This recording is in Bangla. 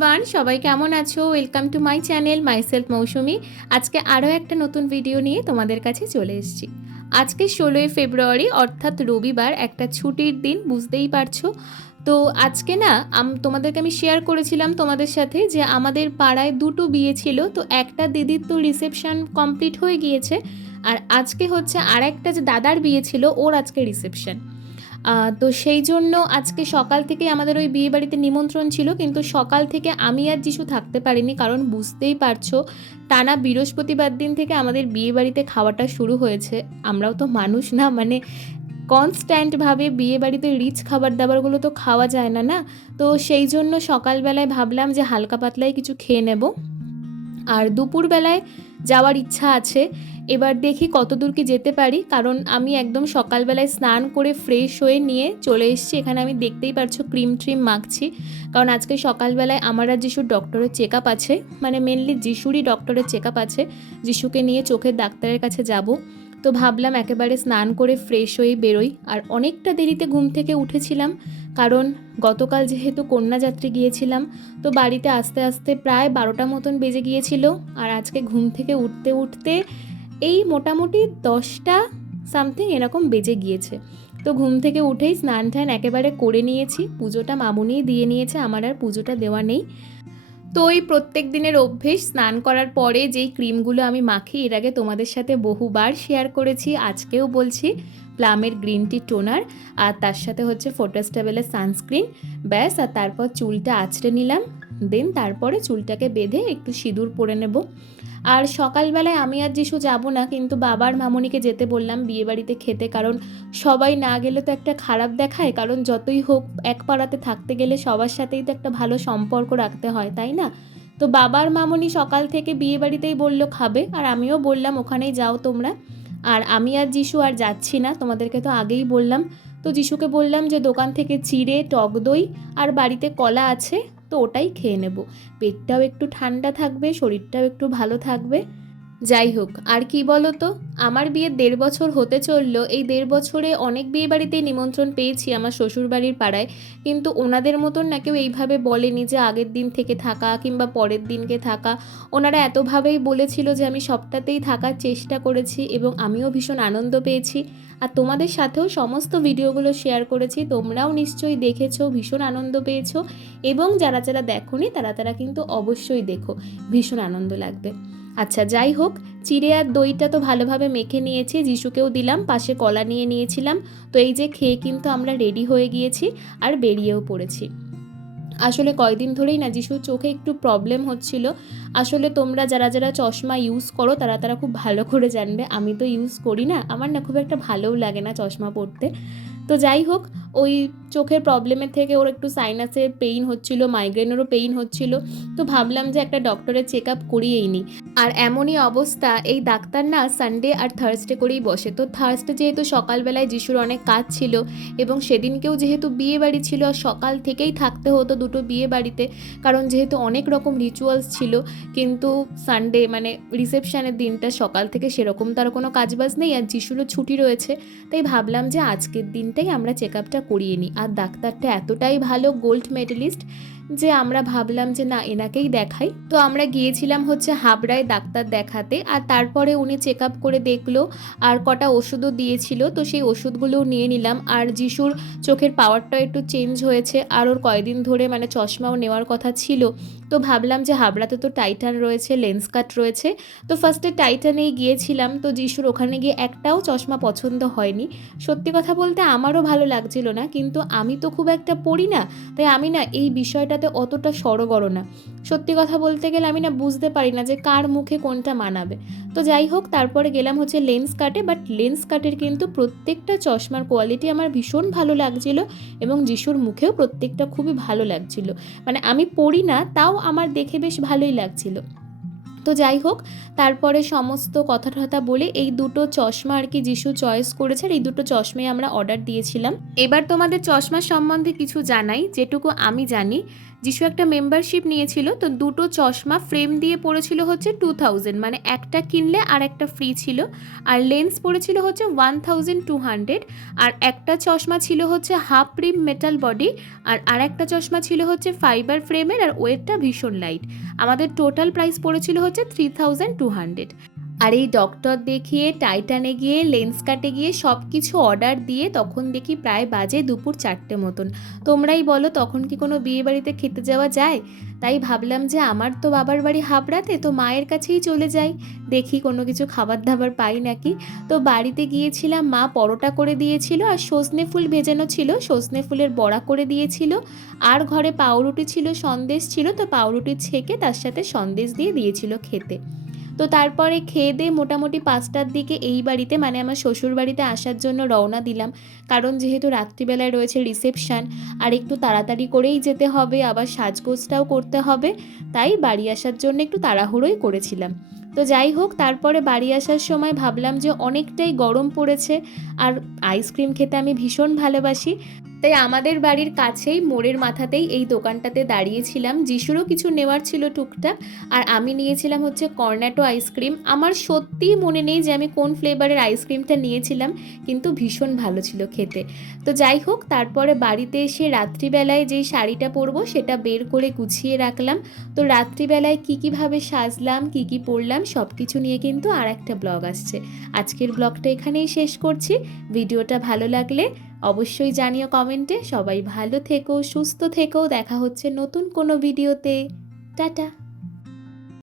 এভরিওয়ান, সবাই কেমন আছো? Welcome to my channel myself Mousumi. আজকে আরও একটা নতুন ভিডিও নিয়ে তোমাদের কাছে চলে এসেছি। আজকে 16ই ফেব্রুয়ারি অর্থাৎ রবিবার, একটা ছুটির দিন, বুঝতেই পারছো। তো আজকে না তোমাদেরকে আমি শেয়ার করেছিলাম তোমাদের সাথে যে আমাদের পাড়ায় দুটো বিয়ে ছিল। তো একটা দিদির তো রিসেপশন কমপ্লিট হয়ে গিয়েছে, আর আজকে হচ্ছে আর একটা যে দাদার বিয়ে ছিল ওর আজকে রিসেপশন। তো সেই জন্য আজকে সকাল থেকে আমাদের ওই বিয়ে বাড়িতে নিমন্ত্রণ ছিল, কিন্তু সকাল থেকে আমি আর যিশু থাকতে পারিনি, কারণ বুঝতেই পারছো টানা বৃহস্পতিবার দিন থেকে আমাদের বিয়ে বাড়িতে খাওয়াটা শুরু হয়েছে। আমরাও তো মানুষ না, মানে কনস্ট্যান্টভাবে বিয়ে বাড়িতে রিচ খাবার দাবারগুলো তো খাওয়া যায় না না। তো সেই জন্য সকালবেলায় ভাবলাম যে হালকা পাতলাই কিছু খেয়ে নেব, আর দুপুরবেলায় যাওয়ার ইচ্ছা আছে। এবার দেখি কতদূর কি যেতে পারি, কারণ আমি একদম সকালবেলায় স্নান করে ফ্রেশ হয়ে নিয়ে চলে এসেছি। এখানে আমি দেখতেই পারছো ক্রিম ট্রিম মাখছি, কারণ আজকে সকালবেলায় আমার আর যিশুর ডক্টরের চেক আপ আছে, মানে মেনলি যিশুরই ডক্টরের চেক আপ আছে। যিশুকে নিয়ে চোখের ডাক্তারের কাছে যাব। তো ভাবলাম একেবারে স্নান করে ফ্রেশ হয়ে বেরোই। আর অনেকটা দেরিতে ঘুম থেকে উঠেছিলাম, কারণ গতকাল যেহেতু কন্যাযাত্রী গিয়েছিলাম, তো বাড়িতে আস্তে আস্তে প্রায় 12টা মতন বেজে গিয়েছিল। আর আজকে ঘুম থেকে উঠতে উঠতে এই মোটামুটি 10টা সামথিং এরকম বেজে গিয়েছে। তো ঘুম থেকে উঠেই স্নান টান একেবারে করে নিয়েছি, পুজোটা মামুনিই দিয়ে নিয়েছে, আমার আর পুজোটা দেওয়া নেই। তো এই প্রত্যেক দিনের অভ্যেস, স্নান করার পরে যেই ক্রিমগুলো আমি মাখি, এর আগে তোমাদের সাথে বহুবার শেয়ার করেছি, আজকেও বলছি। প্লামের গ্রিন টি টোনার, আর তার সাথে হচ্ছে ফোটোস্টেবেলের সানস্ক্রিন, ব্যাস। আর তারপর চুলটা আঁচড়ে নিলাম, দেন তারপরে চুলটাকে বেঁধে একটু সিঁদুর পরে নেব। আর সকালবেলায় আমি আর যিশু যাব না, কিন্তু বাবার মামনিকে যেতে বললাম বিয়েবাড়িতে খেতে, কারণ সবাই না গেলে তো একটা খারাপ দেখায়। কারণ যতই হোক এক পাড়াতে থাকতে গেলে সবার সাথেই তো একটা ভালো সম্পর্ক রাখতে হয়, তাই না? তো বাবার মামনি সকাল থেকে বিয়েবাড়িতেই বললো খাবে, আর আমিও বললাম ওখানেই যাও তোমরা। আর আমি আর যিশু আর যাচ্ছি না, তোমাদেরকে তো আগেই বললাম। তো যিশুকে বললাম যে দোকান থেকে চিড়ে, টক দই আর বাড়িতে কলা আছে, তো ওটাই খেয়ে নেব। পেটটাও একটু ঠান্ডা থাকবে, শরীরটাও একটু ভালো থাকবে। যাই হোক, আর কি বলো তো, আমার বিয়ে 1.5 বছর হতে চললো। এই 1.5 বছরে অনেক বিয়ে বাড়িতেই নিমন্ত্রণ পেয়েছি আমার শ্বশুরবাড়ির পাড়ায়, কিন্তু ওনাদের মতন না কেউ এইভাবে বলেনি যে আগের দিন থেকে থাকা কিংবা পরের দিনকে থাকা। ওনারা এতভাবেই বলেছিল যে আমি সবটাতেই থাকার চেষ্টা করেছি, এবং আমিও ভীষণ আনন্দ পেয়েছি। আর তোমাদের সাথেও সমস্ত ভিডিওগুলো শেয়ার করেছি, তোমরাও নিশ্চয়ই দেখেছো, ভীষণ আনন্দ পেয়েছো। এবং যারা যারা দেখোনি তারা কিন্তু অবশ্যই দেখো, ভীষণ আনন্দ লাগবে। আচ্ছা যাই হোক, চিড়ে আর দইটা তো ভালোভাবে মেখে নিয়েছি, যিশুকেও দিলাম, পাশে কলা নিয়ে নিয়েছিলাম। তো এই যে খেয়ে কিন্তু আমরা রেডি হয়ে গিয়েছি আর বেরিয়েও পড়েছি। আসলে কয়দিন ধরেই না যিশুর চোখে একটু প্রবলেম হচ্ছিল। আসলে তোমরা যারা যারা চশমা ইউজ করো তারা খুব ভালো করে জানবে, আমি তো ইউজ করি না, আমার না খুব একটা ভালোও লাগে না চশমা পরতে। তো যাই হোক, ওই চোখের প্রবলেমের থেকে ওর একটু সাইনাসের পেইন হচ্ছিল, মাইগ্রেনেরও পেইন হচ্ছিল। তো ভাবলাম যে একটা ডক্টরের চেক আপ করিয়েই নিই। আর এমনই অবস্থা, এই ডাক্তার না সানডে আর থার্সডে করেই বসে। তো থার্সডে যেহেতু সকালবেলায় যিশুর অনেক কাজ ছিল, এবং সেদিনকেও যেহেতু বিয়ে বাড়ি ছিল, আর সকাল থেকেই থাকতে হতো দুটো বিয়ে বাড়িতে, কারণ যেহেতু অনেক রকম রিচুয়ালস ছিল। কিন্তু সানডে মানে রিসেপশনের দিনটা সকাল থেকে সেরকম তার কোনো কাজবাজ নেই, আর যিশুরও ছুটি রয়েছে। তাই ভাবলাম যে আজকের দিনটাই আমরা চেক আপটা করিয়ে নিই। আর ডাক্তারটা এতটাই ভালো, গোল্ড মেডেলিস্ট, যে আমরা ভাবলাম যে না এনাকেই দেখাই। তো আমরা গিয়েছিলাম হচ্ছে হাবড়ায় ডাক্তার দেখাতে, আর তারপরে উনি চেক আপ করে দেখলো, আর কটা ওষুধও দিয়েছিল, তো সেই ওষুধগুলোও নিয়ে নিলাম। আর যিশুর চোখের পাওয়ারটাও একটু চেঞ্জ হয়েছে, আর ওর কয়েকদিন ধরে মানে চশমাও নেওয়ার কথা ছিল। তো ভাবলাম যে হাবড়াতে তো টাইটান রয়েছে, লেন্স কাট রয়েছে, তো ফার্স্টে টাইটানেই গিয়েছিলাম। তো যিশুর ওখানে গিয়ে একটাও চশমা পছন্দ হয়নি। সত্যি কথা বলতে আমারও ভালো লাগছিল না, কিন্তু আমি তো খুব একটা পড়ি না, তাই আমি না এই বিষয়টাতে অতটা সড়গড় না। সত্যি কথা বলতে গেলে আমি না বুঝতে পারি না যে কার মুখে কোনটা মানাবে। তো যাই হোক, তারপরে গেলাম হচ্ছে লেন্স কাটে, বাট লেন্স কাটের কিন্তু প্রত্যেকটা চশমার কোয়ালিটি আমার ভীষণ ভালো লাগছিল, এবং যিশুর মুখেও প্রত্যেকটা খুবই ভালো লাগছিল। মানে আমি পড়ি না, তাও আমার দেখে বেশ ভালোই লাগছিল। তো যাই হোক, তারপরে সমস্ত কথা টথা বলে এই দুটো চশমা আর কি যিশু চয়েস করেছে, আর এই দুটো চশমাই আমরা অর্ডার দিয়েছিলাম। এবার তোমাদের চশমা সম্বন্ধে কিছু জানাই, যেটুকু আমি জানি যিশু একটা মেম্বারশিপ নিয়েছিল, তো দুটো চশমা ফ্রেম দিয়ে পড়েছিল হচ্ছে 2000, মানে একটা কিনলে আর একটা ফ্রি ছিল। আর লেন্স পড়েছিল হচ্ছে 1200, আর একটা চশমা ছিল হচ্ছে হাফ রিম মেটাল বডি, আর আরেকটা চশমা ছিল হচ্ছে ফাইবার ফ্রেমের, আর ওয়েটটা ভীষণ লাইট। আমাদের টোটাল প্রাইস পড়েছিল হচ্ছে 3200। আর এই ডক্টর দেখিয়ে, টাইটানে গিয়ে, লেন্স কাটে গিয়ে সব কিছু অর্ডার দিয়ে তখন দেখি প্রায় বাজে দুপুর 4টে মতন। তোমরাই বলো তখন কি কোনো বিয়ে বাড়িতে খেতে যাওয়া যায়? তাই ভাবলাম যে আমার তো বাবার বাড়ি হাবড়াতে, তো মায়ের কাছেই চলে যাই, দেখি কোনো কিছু খাবার দাবার পাই নাকি। তো বাড়িতে গিয়েছিলাম, মা পরোটা করে দিয়েছিল, আর সজনে ফুল ভেজানো ছিল, সজনে ফুলের বড়া করে দিয়েছিল, আর ঘরে পাউরুটি ছিল, সন্দেশ ছিল, তো পাউরুটি ছেঁকে তার সাথে সন্দেশ দিয়ে দিয়েছিল খেতে। তো তারপরে খেয়ে দিয়ে মোটামুটি 5টার দিকে এই বাড়িতে, মানে আমার শ্বশুর বাড়িতে আসার জন্য রওনা দিলাম, কারণ যেহেতু রাত্রিবেলায় রয়েছে রিসেপশান, আর একটু তাড়াতাড়ি করেই যেতে হবে, আবার সাজগোজটাও করতে হবে, তাই বাড়ি আসার জন্য একটু তাড়াহুড়োই করেছিলাম। তো যাই হোক, তারপরে বাড়ি আসার সময় ভাবলাম যে অনেকটাই গরম পড়েছে, আর আইসক্রিম খেতে আমি ভীষণ ভালোবাসি, তাই আমাদের বাড়ির কাছেই মোড়ের মাথাতেই এই দোকানটাতে দাঁড়িয়েছিলাম। যিশুরও কিছু নেওয়ার ছিল টুকটাক, আর আমি নিয়েছিলাম হচ্ছে কর্নেটো আইসক্রিম। আমার সত্যিই মনে নেই যে আমি কোন ফ্লেভারের আইসক্রিমটা নিয়েছিলাম, কিন্তু ভীষণ ভালো ছিল খেতে। তো যাই হোক, তারপরে বাড়িতে এসে রাত্রিবেলায় যেই শাড়িটা পরবো সেটা বের করে গুছিয়ে রাখলাম। তো রাত্রিবেলায় কীভাবে সাজলাম, কী পরলাম, সব কিছু নিয়ে কিন্তু আর একটা ব্লগ আসছে। আজকের ব্লগটা এখানেই শেষ করছি। ভিডিওটা ভালো লাগলে অবশ্যই জানিও কমেন্টে। সবাই ভালো থেকো, সুস্থ থেকো, দেখা হচ্ছে নতুন কোনো ভিডিওতে। টাটা।